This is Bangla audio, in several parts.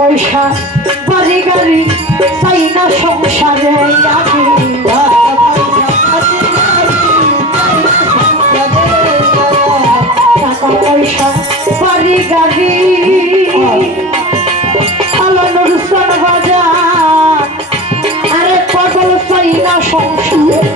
পয়সা বাড়ি গাড়ি চাই না সংসারে আমি টাকা পয়সা বাড়ি গাড়ি আলোর সান বাজার আরে পাগল চাই না সংসারে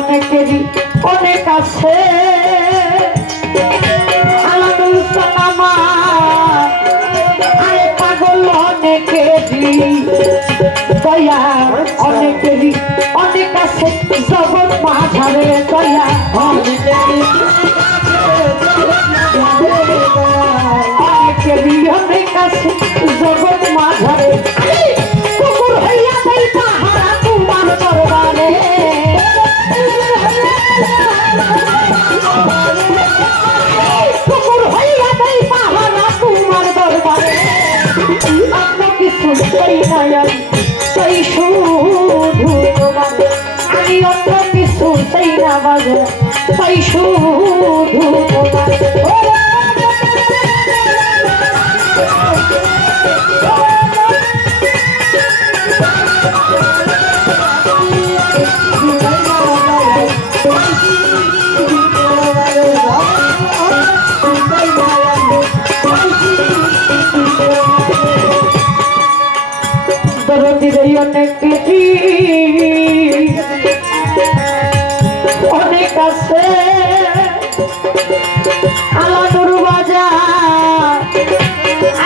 অনেকেরই অনেক আছে আরে পাগল অনেকেরই দয়া অনেকেরই অনেক আছে জগৎ মাঝারে দয়া অনেকেরই অনেক আছে জগৎ মাঝারে কুকুর হইয়া দেই পাহারা তোমার দরবারে কুকুর হইয়া দেই পাহারা তোমার দরবারে অন্য কিছু চাই না চাই শুধু তোমার আমি অন্য কিছু চাই না বাজে চাই শুধু তোমার অনেক আছে আলাদুর বাজার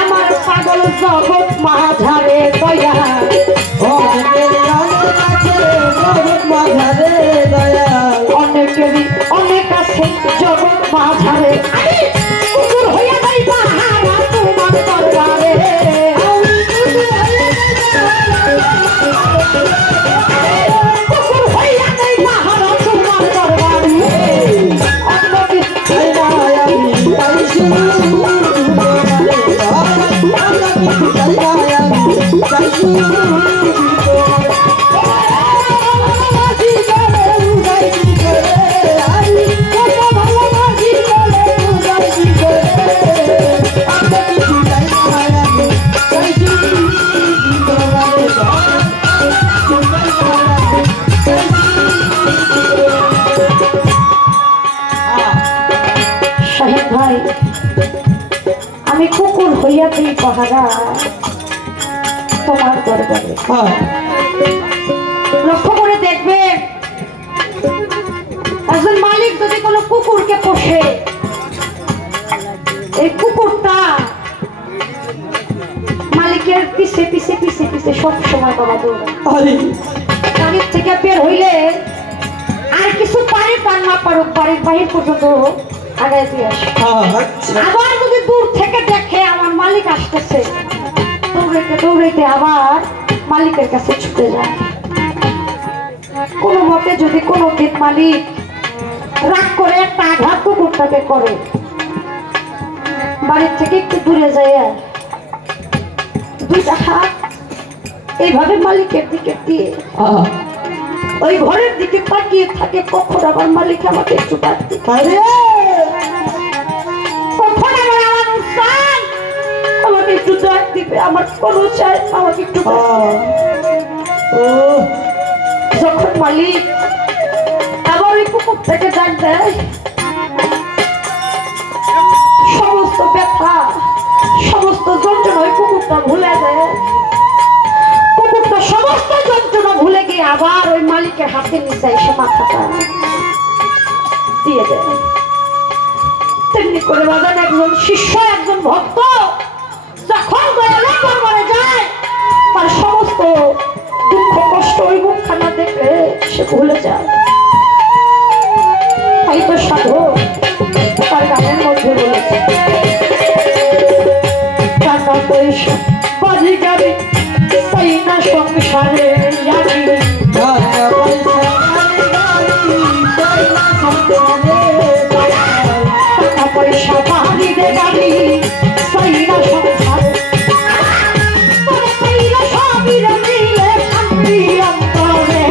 আমার পাগল জগৎ মাঝারে দয়া অনেকেরই অনেক আছে জগৎ মাঝারে কুকুর হইয়া যাই পাহারা তোমার দরবারে ভাই আমি কুকুর হইয়া দিই পাহারা তোমার দরবারে লক্ষ্য করে দেখবে একজন মালিক যদি কোনো কুকুরকে পোষে এই কুকুরটা মালিকের পিছে পিছে পিছে পিছে সব সময় বাবা দৌড়ায় গাড়ির থেকে বের হইলে আর কিছু পারে পার না পারুক বাড়ির বাহির পর্যন্ত আগায় দিয়ে আসে আবার যদি দূর থেকে দেখে আমার মালিক আসতেছে দৌড়াইতে দৌড়াইতে আবার মালিকের কাছে ছুটে যায় কোনো মতে যদি কোনো দিন মালিক রাগ করে একটা আঘাত কুকুরটাকে করে, বাড়ির থেকে একটু দূরে যায়, দুইটা হাত এইভাবে মালিকের দিকে দিয়ে ওই ঘরের দিকে তাকিয়ে থাকে, কখন আবার মালিক আমাকে একটু ডাক দিবে, কখন আবার আমার উস্তাদ আমাকে একটু ডাক দিবে, আমার কোনো চাই আমাকে একটু যখন মালিক আবার ওই কুকুরটাকে ডাক দেয়, সমস্ত ব্যথা সমস্ত যন্ত্রণা ওই কুকুরটা ভুলে দেয়, কুকুরটা সমস্ত যন্ত্রণা ভুলে গিয়ে আবার ওই মালিকের হাতে নিচে এসে মাথাটা দিয়ে দেয়। তেমনি করে বাজান একজন শিষ্য একজন ভক্ত যখন দয়ালের দরবারে যায়, তার সমস্ত দুঃখ কষ্ট ওই মুখখানা দেখে সে ভুলে যায়। তাই তো সাধু তার গানের মধ্যে বলেছে, টাকা পয়সা বাজি গাড়ি তাই না সংসারে টাকা পয়সা বাড়ি রে গাড়ি তাই না সংসারে সবই মিলে শান্তি অন্তরে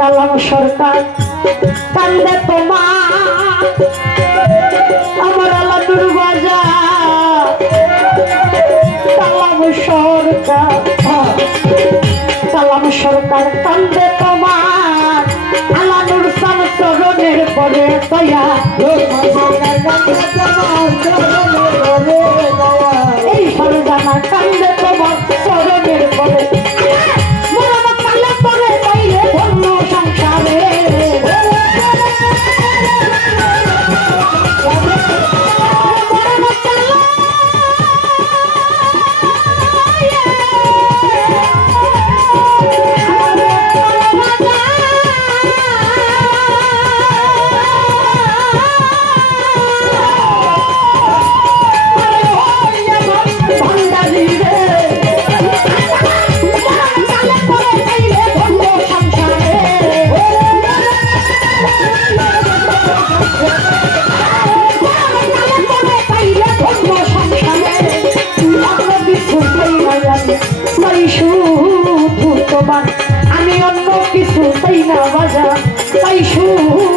কালাম সরকার কান্দে তোমার আমার আলাদুর বাজার কালাম সরকার কান্দে তোমার আলাদুর সাম চরণের পরে দয়া এই সরজানা কান্দে তোমার চরণের পরে সংসারে তাই না বাজা তাই শুধু